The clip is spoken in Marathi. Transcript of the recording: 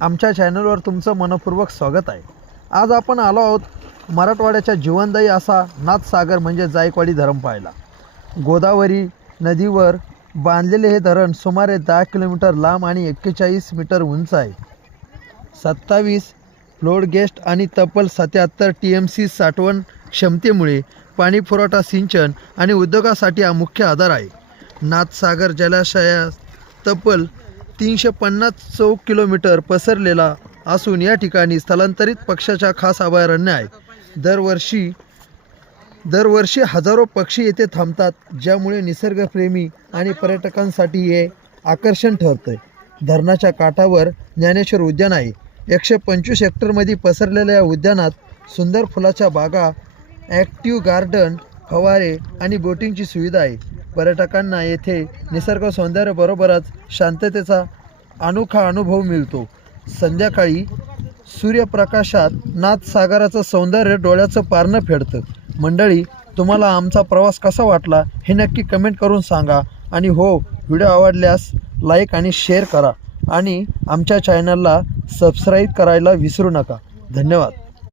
आमच्या चॅनलवर तुमचं मनपूर्वक स्वागत आहे. आज आपण आलो आहोत मराठवाड्याच्या जीवनदायी असा नाथसागर म्हणजे जायकवाडी धरण पाहायला. गोदावरी नदीवर बांधलेले हे धरण सुमारे दहा किलोमीटर लांब आणि एक्केचाळीस मीटर उंच आहे. सत्तावीस फ्लोड गेस्ट आणि तब्बल सत्याहत्तर टी एम सी साठवण क्षमतेमुळे पाणी पुरवठा सिंचन आणि उद्योगासाठी हा मुख्य आधार आहे. नाथसागर जलाशया तब्बल तीनशे पन्नास चौक किलोमीटर पसरलेला असून या ठिकाणी स्थलांतरित पक्षाच्या खास अभयारण्य आहे. दरवर्षी दरवर्षी हजारो पक्षी येथे थांबतात ज्यामुळे निसर्गप्रेमी आणि पर्यटकांसाठी हे आकर्षण ठरतं धरणाच्या काठावर ज्ञानेश्वर उद्यान आहे. एकशे पंचवीस हेक्टरमध्ये पसरलेल्या या उद्यानात सुंदर फुलाच्या बागा ॲक्टिव्ह गार्डन फवारे आणि बोटिंगची सुविधा आहे. पर्यटकांना येथे निसर्ग सौंदर्याबरोबरच शांततेचा अनोखा अनुभव मिळतो. संध्याकाळी सूर्यप्रकाशात नाथसागराचं सौंदर्य डोळ्याचं पारणं फेडतं. मंडळी तुम्हाला आमचा प्रवास कसा वाटला हे नक्की कमेंट करून सांगा आणि हो व्हिडिओ आवडल्यास लाईक आणि शेअर करा आणि आमच्या चॅनलला सबस्क्राईब करायला विसरू नका. धन्यवाद.